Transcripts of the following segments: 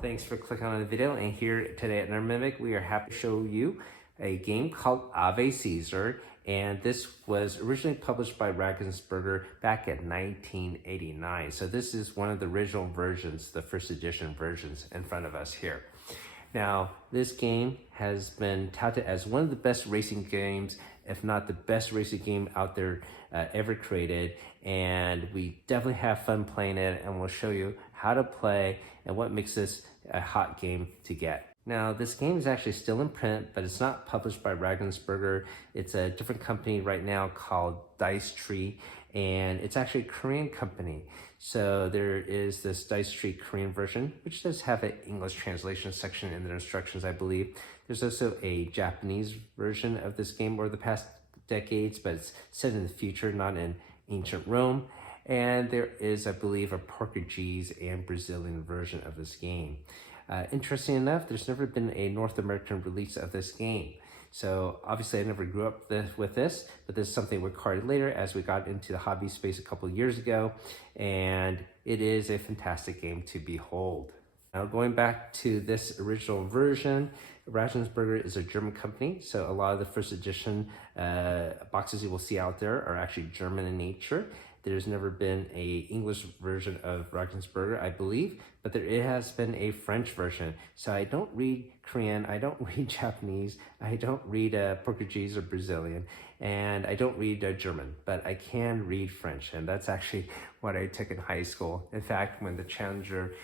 Thanks for clicking on the video, and here today at Mimic, we are happy to show you a game called Ave Cesar, and this was originally published by Ravensburger back in 1989. So this is one of the original versions, the first edition versions in front of us here. Now, this game has been touted as one of the best racing games, if not the best racing game out there ever created, and we definitely have fun playing it, and we'll show you how to play and what makes this a hot game to get. Now, this game is actually still in print, but it's not published by Ravensburger. It's a different company right now called Dice Tree, and it's actually a Korean company. So there is this Dice Tree Korean version, which does have an English translation section in the instructions, I believe. There's also a Japanese version of this game over the past decades, but it's set in the future, not in ancient Rome. And there is, I believe, a Portuguese and Brazilian version of this game. Interesting enough, there's never been a North American release of this game. So obviously I never grew up with this, but this is something we acquired later as we got into the hobby space a couple of years ago, and it is a fantastic game to behold. Now, going back to this original version, Ravensburger is a German company, so a lot of the first edition boxes you will see out there are actually German in nature. There's never been an English version of Ravensburger, I believe, but there has been a French version. So I don't read Korean, I don't read Japanese, I don't read Portuguese or Brazilian, and I don't read German, but I can read French, and that's actually what I took in high school. In fact, when the Challenger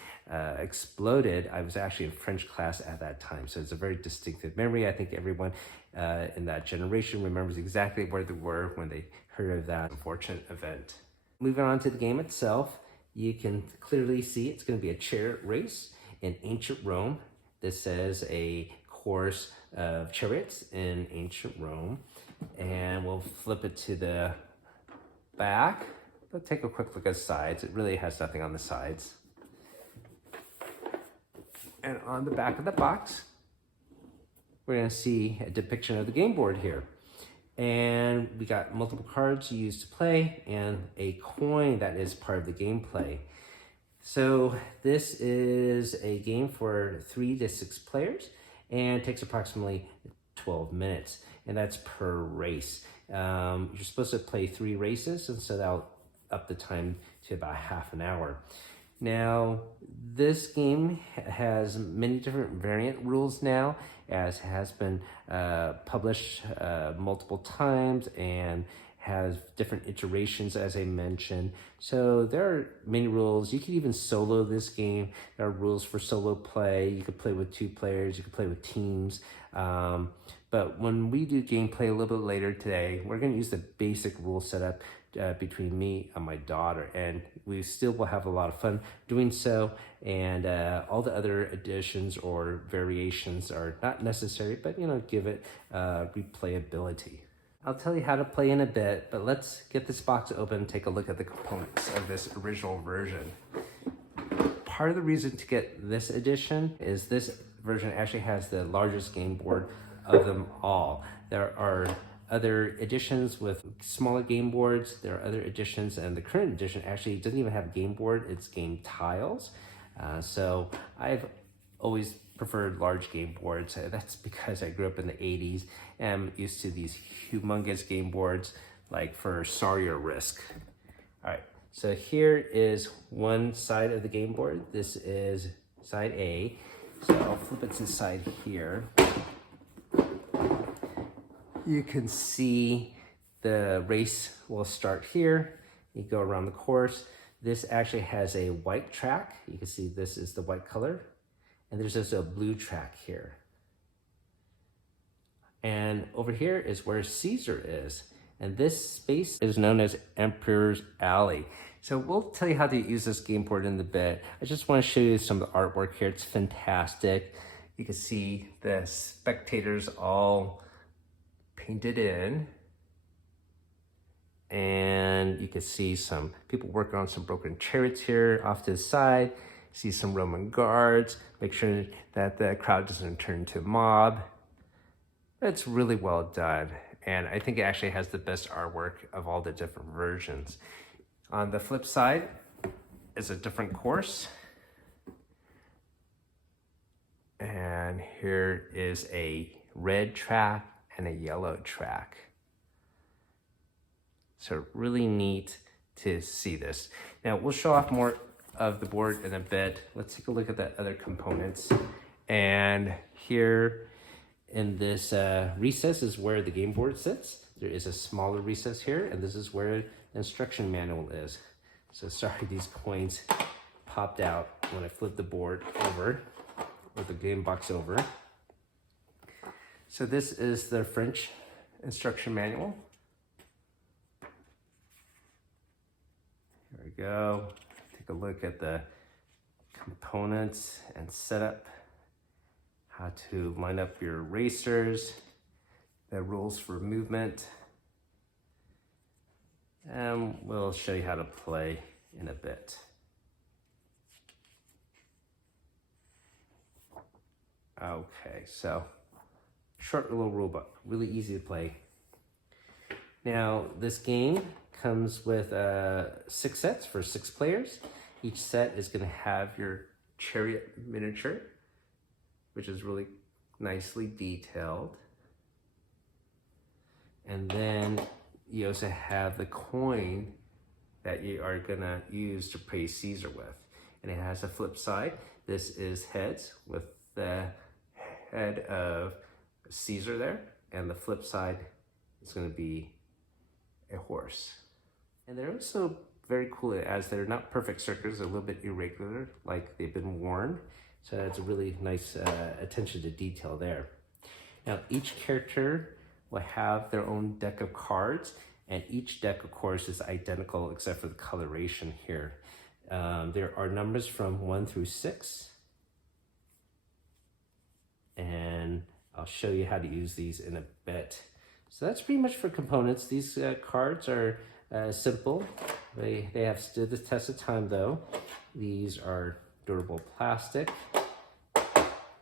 exploded, I was actually in French class at that time, so it's a very distinctive memory. I think everyone in that generation remembers exactly where they were when they heard of that unfortunate event. Moving on to the game itself, you can clearly see it's going to be a chariot race in ancient Rome. This is a course of chariots in ancient Rome, and we'll flip it to the back. Let's take a quick look at the sides. It really has nothing on the sides. And on the back of the box, we're going to see a depiction of the game board here. And we got multiple cards used to play and a coin that is part of the gameplay. So this is a game for 3 to 6 players and takes approximately 12 minutes, and that's per race. You're supposed to play 3 races, and so that'll up the time to about half an hour. Now, this game has many different variant rules now, as has been published multiple times and has different iterations, as I mentioned. So there are many rules. You can even solo this game. There are rules for solo play. You could play with 2 players. You could play with teams. But when we do gameplay a little bit later today, we're going to use the basic rule setup between me and my daughter, and we still will have a lot of fun doing so, and all the other additions or variations are not necessary, but give it replayability. I'll tell you how to play in a bit, but let's get this box open and take a look at the components of this original version. Part of the reason to get this edition is this version actually has the largest game board of them all. There are other editions with smaller game boards. There are other editions, and the current edition actually doesn't even have a game board, it's game tiles. So I've always preferred large game boards. That's because I grew up in the 80s and I'm used to these humongous game boards like for Sorry or Risk. All right, so here is one side of the game board. This is side A. So I'll flip it to side here. You can see the race will start here. You go around the course. This actually has a white track. You can see this is the white color. And there's also a blue track here. And over here is where Cesar is. And this space is known as Emperor's Alley. So we'll tell you how to use this game board in a bit. I just want to show you some of the artwork here. It's fantastic. You can see the spectators all painted in, and you can see some people working on some broken chariots here off to the side. See some Roman guards. Make sure that the crowd doesn't turn to a mob. It's really well done, and I think it actually has the best artwork of all the different versions. On the flip side is a different course. And here is a red track and a yellow track. So really neat to see this. Now we'll show off more of the board in a bit. Let's take a look at the other components. And here in this recess is where the game board sits. There is a smaller recess here, and this is where the instruction manual is. So sorry, these coins popped out when I flipped the board over, or the game box over. So this is the French instruction manual. Here we go. Take a look at the components and setup, how to line up your racers, the rules for movement, and we'll show you how to play in a bit. Okay, so short little rule book, really easy to play. Now this game comes with 6 sets for 6 players. Each set is going to have your chariot miniature, which is really nicely detailed. And then you also have the coin that you are gonna use to play Caesar with. And it has a flip side. This is heads with the head of Caesar there. And the flip side is gonna be a horse. And they're also very cool as they're not perfect circles, they're a little bit irregular, like they've been worn. So that's a really nice attention to detail there. Now each character will have their own deck of cards, and each deck of course is identical except for the coloration here. There are numbers from 1 through 6, and I'll show you how to use these in a bit. So that's pretty much for components. These cards are simple. They have stood the test of time though. These are durable plastic,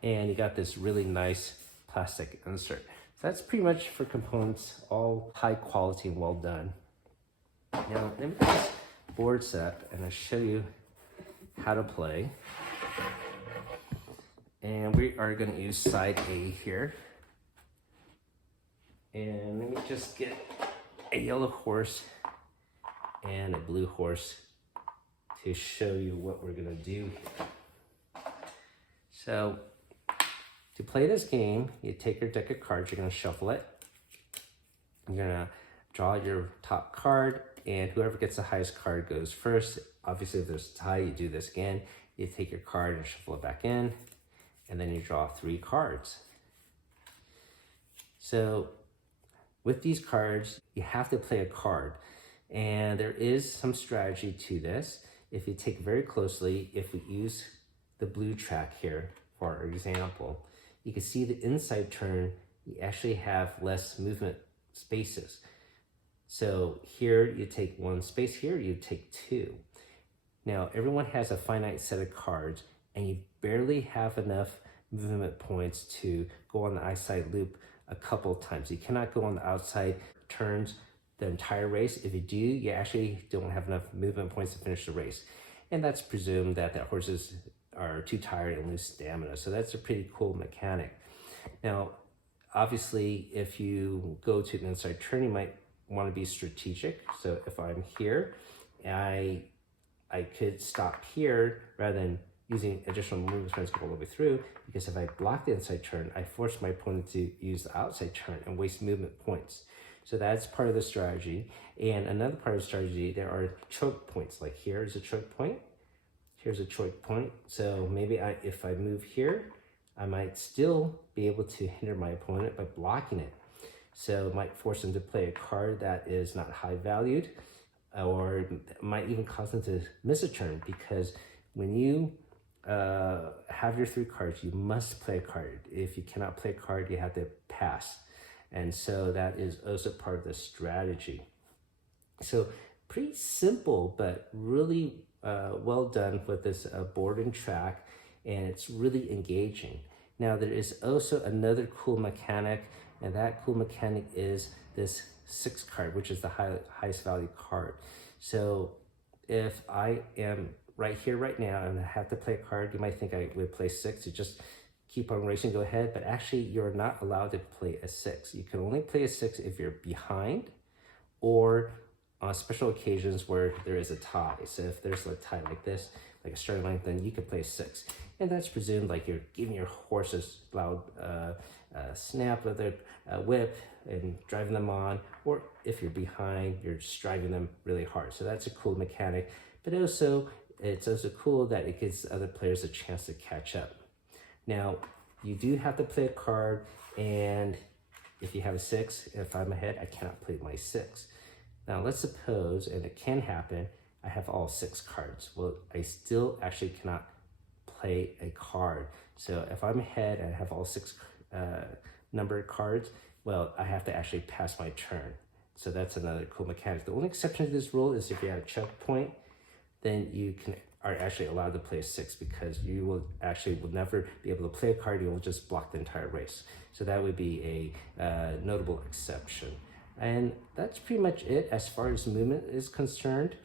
and you got this really nice plastic insert. So that's pretty much for components, all high quality and well done. Now let me get this board set up and I'll show you how to play. And we are going to use side A here. And let me just get a yellow horse and a blue horse to show you what we're going to do here. So to play this game, you take your deck of cards, you're going to shuffle it. You're going to draw your top card, and whoever gets the highest card goes first. Obviously, if there's a tie, you do this again. You take your card and shuffle it back in, and then you draw 3 cards. So with these cards, you have to play a card, and there is some strategy to this. If you take it very closely, if we use the blue track here for example, you can see the inside turn, you actually have less movement spaces. So here you take 1 space, here you take 2. Now everyone has a finite set of cards, and you barely have enough movement points to go on the outside loop a couple times. You cannot go on the outside turns the entire race. If you do, you actually don't have enough movement points to finish the race. And that's presumed that the horses are too tired and lose stamina. So that's a pretty cool mechanic. Now, obviously, if you go to an inside turn, you might want to be strategic. So if I'm here, I could stop here rather than using additional movement points to go all the way through, because if I block the inside turn, I force my opponent to use the outside turn and waste movement points. So that's part of the strategy. And another part of the strategy, there are choke points. Like here's a choke point, here's a choke point. So maybe if I move here, I might still be able to hinder my opponent by blocking it. So it might force them to play a card that is not high valued, or might even cause them to miss a turn, because when you have your 3 cards, you must play a card. If you cannot play a card, you have to pass. And so that is also part of the strategy. So pretty simple, but really well done with this board and track, and it's really engaging. Now there is also another cool mechanic, and that cool mechanic is this 6 card, which is the highest value card. So if I am right here right now and I have to play a card, you might think I would play 6. You just keep on racing, go ahead, but actually you're not allowed to play a 6. You can only play a 6 if you're behind or on special occasions where there is a tie. So if there's a tie like this, like a starting line, then you can play a 6. And that's presumed like you're giving your horses loud snap of the whip and driving them on, or if you're behind, you're just driving them really hard. So that's a cool mechanic, but also it's also cool that it gives other players a chance to catch up. Now, you do have to play a card, and if you have a 6, if I'm ahead, I cannot play my 6. Now, let's suppose, and it can happen, I have all 6 cards. Well, I still actually cannot play a card. So if I'm ahead and I have all 6 numbered cards, well, I have to actually pass my turn. So that's another cool mechanic. The only exception to this rule is if you have a checkpoint, then you are actually allowed to play a 6, because you will never be able to play a card. You will just block the entire race. So that would be a notable exception. And that's pretty much it as far as movement is concerned.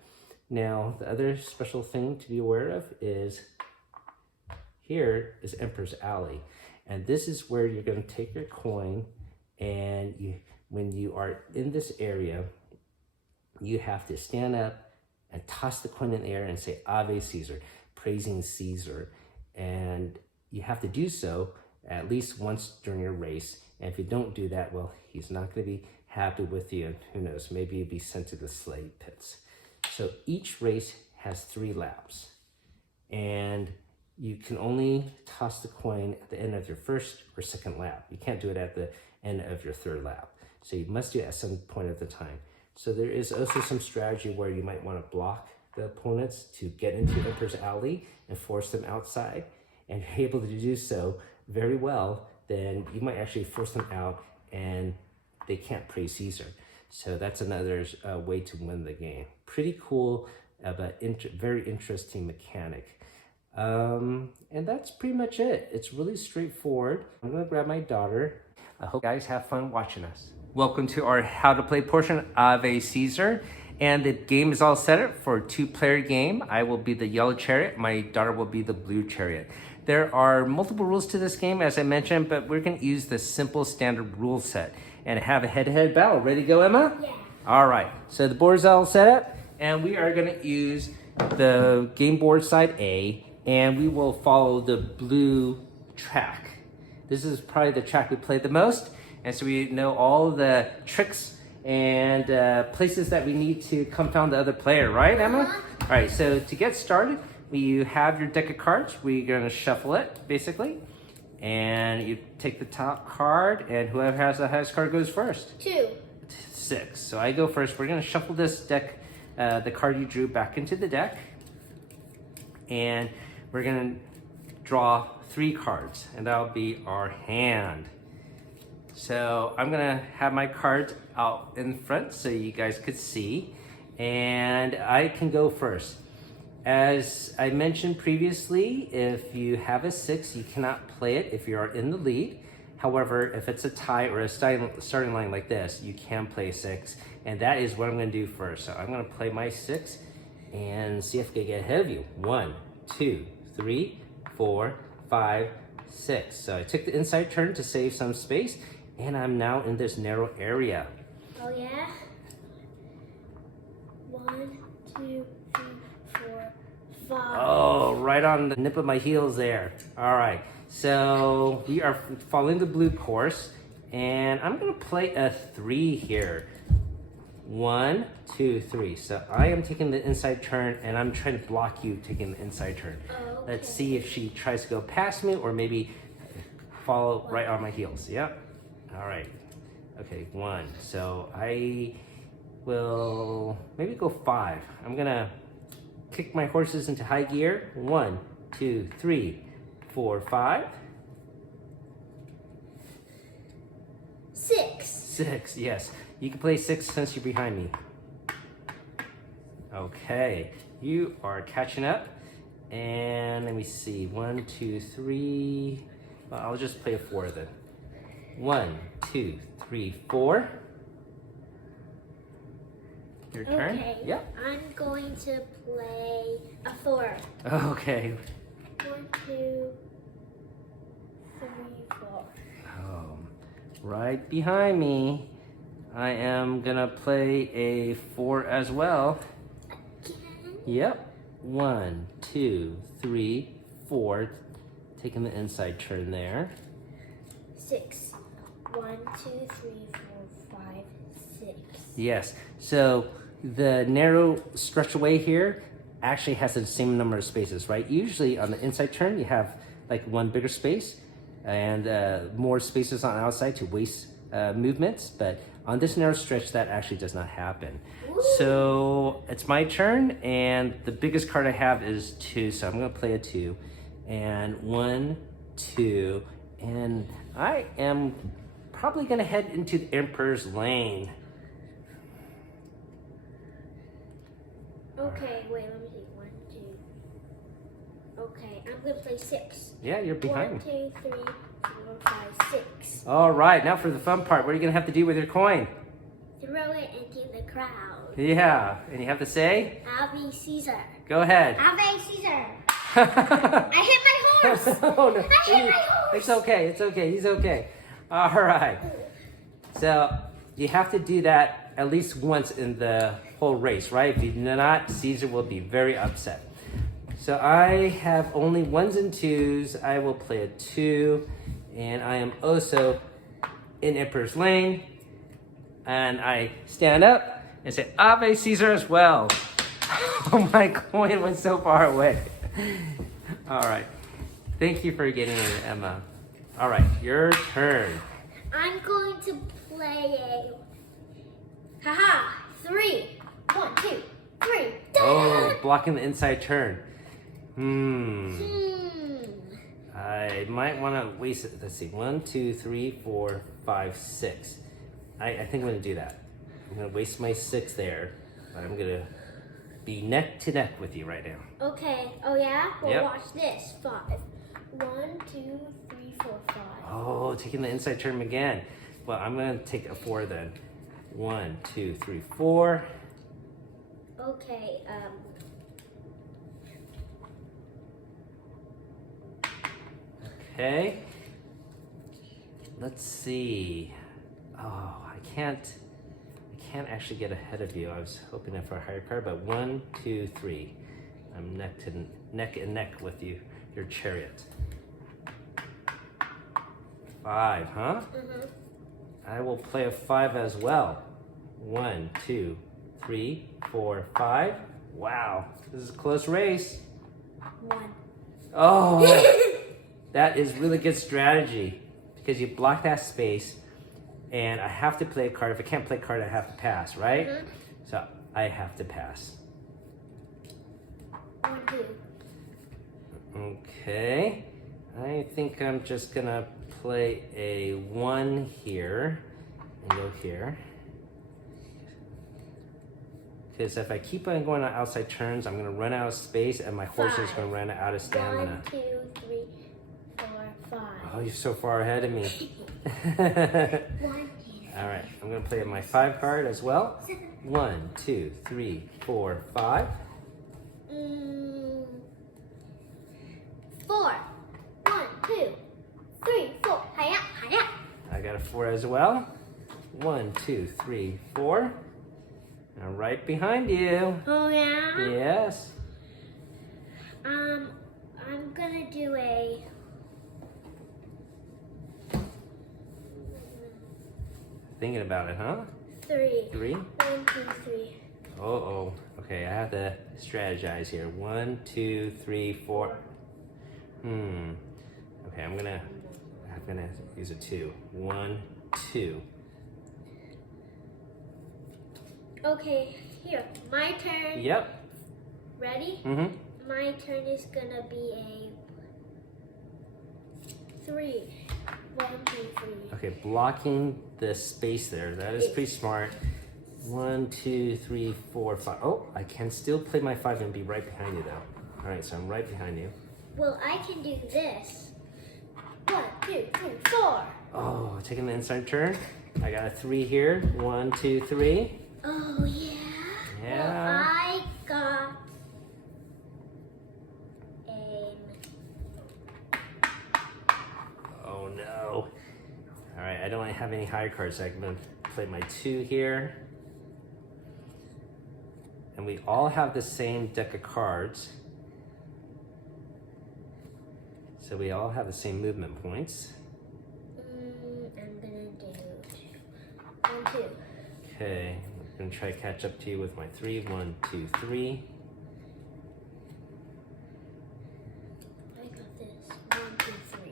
Now, the other special thing to be aware of is here is Emperor's Alley. And this is where you're going to take your coin, and when you are in this area, you have to stand up and toss the coin in the air and say Ave Cesar, praising Caesar. And you have to do so at least once during your race. And if you don't do that, well, he's not going to be happy with you. And who knows, maybe you'll be sent to the slave pits. So each race has 3 laps. And you can only toss the coin at the end of your first or second lap. You can't do it at the end of your 3rd lap. So you must do it at some point of the time. So there is also some strategy where you might want to block the opponents to get into Emperor's Alley and force them outside. And if you're able to do so very well, then you might actually force them out and they can't praise Caesar. So that's another way to win the game. Pretty cool, but very interesting mechanic. And that's pretty much it. It's really straightforward. I'm gonna grab my daughter. I hope you guys have fun watching us. Welcome to our how to play portion of a Cesar. And the game is all set up for a 2-player game. I will be the yellow chariot. My daughter will be the blue chariot. There are multiple rules to this game, as I mentioned, but we're going to use the simple standard rule set and have a head-to-head battle. Ready to go, Emma? Yeah. All right. So the board's all set up, and we are going to use the game board side A, and we will follow the blue track. This is probably the track we play the most, and so we know all the tricks and places that we need to confound the other player, right, Emma? All right, so to get started, you have your deck of cards. We're gonna shuffle it, basically. And you take the top card, and whoever has the highest card goes first. 2. 6, so I go first. We're gonna shuffle this deck, the card you drew, back into the deck. And we're gonna draw 3 cards, and that'll be our hand. So I'm gonna have my cards out in front so you guys could see, and I can go first. As I mentioned previously, if you have a 6, you cannot play it if you are in the lead. However, if it's a tie or a starting line like this, you can play 6, and that is what I'm gonna do first. So I'm gonna play my 6 and see if I can get ahead of you. 1, 2, 3, 4, 5, 6. So I took the inside turn to save some space, and I'm now in this narrow area. Oh yeah? 1, 2, 3, 4, 5. Oh, right on the nip of my heels there. All right, so we are following the blue course, and I'm gonna play a 3 here. 1, 2, 3. So I am taking the inside turn, and I'm trying to block you taking the inside turn. Oh, okay. Let's see if she tries to go past me or maybe follow right on my heels. Yep. All right. Okay, 1. So I will maybe go 5. I'm gonna kick my horses into high gear. 1, 2, 3, 4, 5. 6. 6, yes. You can play 6 since you're behind me. Okay, you are catching up. And let me see, 1, 2, 3. Well, I'll just play a 4 then. 1, 2, 3, 4. Your turn? Okay. Yep. I'm going to play a 4. Okay. 1, 2, 3, right behind me. I am gonna play a 4 as well. Yep. 1, 2, 3, 4. Taking the inside turn there. 6. 1, 2, 3, 4, 5, 6. Yes. So the narrow stretch away here actually has the same number of spaces, right? Usually on the inside turn, you have like one bigger space and more spaces on the outside to waste movements. But on this narrow stretch, that actually does not happen. Ooh. So it's my turn, and the biggest card I have is 2. So I'm gonna play a 2, and 1, 2, and I am probably gonna head into the Emperor's Lane. Okay, wait, let me see. 1, 2. Okay, I'm gonna play 6. Yeah, you're behind 1, 2, 3, 4, 5, 6. All right, now for the fun part. What are you gonna have to do with your coin? Throw it into the crowd. Yeah, and you have to say? Ave Cesar. Go ahead. Ave Cesar. I hit my horse. Oh, no. I hit my horse. It's okay, it's okay, he's okay. All right. So you have to do that at least once in the whole race, right? If you do not, Cesar will be very upset. So I have only 1s and 2s. I will play a 2, and I am also in Emperor's Lane. And I stand up and say Ave Cesar as well. Oh, my coin went so far away. All right. Thank you for getting it, Emma. All right, your turn. I'm going to play a. Haha! 3. 1, 2, 3. Oh, blocking the inside turn. Hmm. I might want to waste it. Let's see. 1, 2, 3, 4, 5, 6. I think I'm going to do that. I'm going to waste my 6 there. But I'm going to be neck to neck with you right now. Okay. Oh, yeah? Well, Yep. watch this. 5. 1, 2, 3, 4, 5. Oh, taking the inside turn again. Well, I'm going to take a 4 then. 1, 2, 3, 4. Okay. Okay. Let's see. Oh, I can't actually get ahead of you. I was hoping for a higher card, but 1, 2, 3. I'm neck and neck with you, your chariot. 5, huh? Mm-hmm. I will play a 5 as well. 1, 2, 3, 4, 5. Wow, this is a close race. 1. Oh, that is really good strategy because you block that space, and I have to play a card. If I can't play a card, I have to pass, right? Mm-hmm. So I have to pass. 1, 2. Okay, I think I'm just gonna play a 1 here and go here. Because if I keep on going on outside turns, I'm gonna run out of space and my horse is gonna run out of stamina. 1, 2, 3, 4, 5. Oh, you're so far ahead of me. 1, 2. All right, I'm gonna play my 5 card as well. 1, 2, 3, 4, 5. 4. 1, 2, 3, 4. Hiya, hiya. I got a 4 as well. 1, 2, 3, 4. Now right behind you. Oh yeah. Yes. I'm gonna do a. Thinking about it, huh? 3. 3. 1, 2, 3. Oh. Okay, I have to strategize here. 1, 2, 3, 4. Okay, I'm gonna use a 2. 1, 2. Okay, here, my turn. Yep. Ready? Mm-hmm. My turn is gonna be a 3. 1, 2, 3. Okay, blocking the space there. That is pretty smart. 1, 2, 3, 4, 5. Oh, I can still play my 5 and be right behind you though. All right, so I'm right behind you. Well, I can do this. 1, 2, 3, 4. Oh, taking the inside turn. I got a 3 here. 1, 2, 3. Oh yeah. Yeah. Well, I got a. Oh no. All right, I don't have any high cards, so I'm gonna play my 2 here. And we all have the same deck of cards. So we all have the same movement points. I'm gonna do 1, 2. Okay, I'm gonna try to catch up to you with my 3. 1, 2, 3. I got this. 1, 2, 3.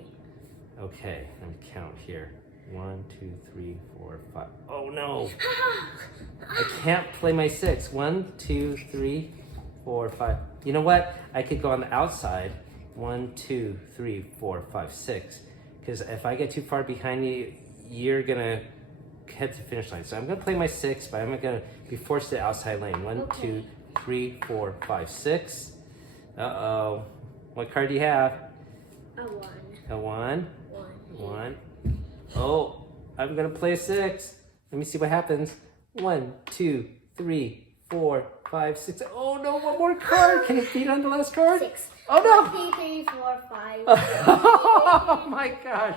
Okay, let me count here. 1, 2, 3, 4, 5. Oh no! I can't play my 6. 1, 2, 3, 4, 5. You know what? I could go on the outside. 1, 2, 3, 4, 5, 6. Because if I get too far behind you, you're gonna head to the finish line. So I'm gonna play my 6, but I'm gonna be forced to the outside lane. 1, 2, 3, 4, 5, 6. Uh-oh. What card do you have? A 1. A 1? 1. 1. Oh, I'm gonna play a 6. Let me see what happens. 1, 2, 3, 4, 5, 6. Oh no, one more card. Can it beat on the last card? 6. Oh no! 1, 2, 3, 4, 5. Oh my gosh.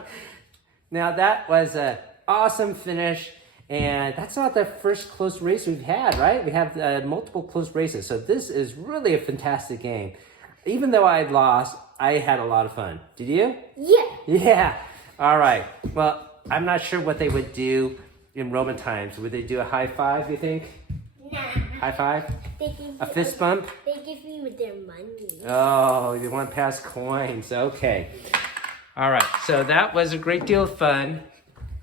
Now that was an awesome finish. And that's not the first close race we've had, right? We have multiple close races. So this is really a fantastic game. Even though I lost, I had a lot of fun. Did you? Yeah. Yeah. All right. Well, I'm not sure what they would do in Roman times. Would they do a high five, you think? Nah. High five? A fist bump? They give me with their money. Oh, you want to pass coins. Okay. All right. So that was a great deal of fun.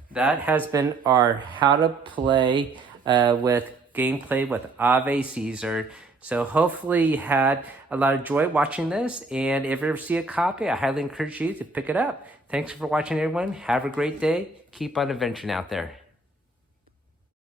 That has been our how to play with gameplay with Ave Cesar. So hopefully you had a lot of joy watching this. And if you ever see a copy, I highly encourage you to pick it up. Thanks for watching, everyone. Have a great day. Keep on adventuring out there.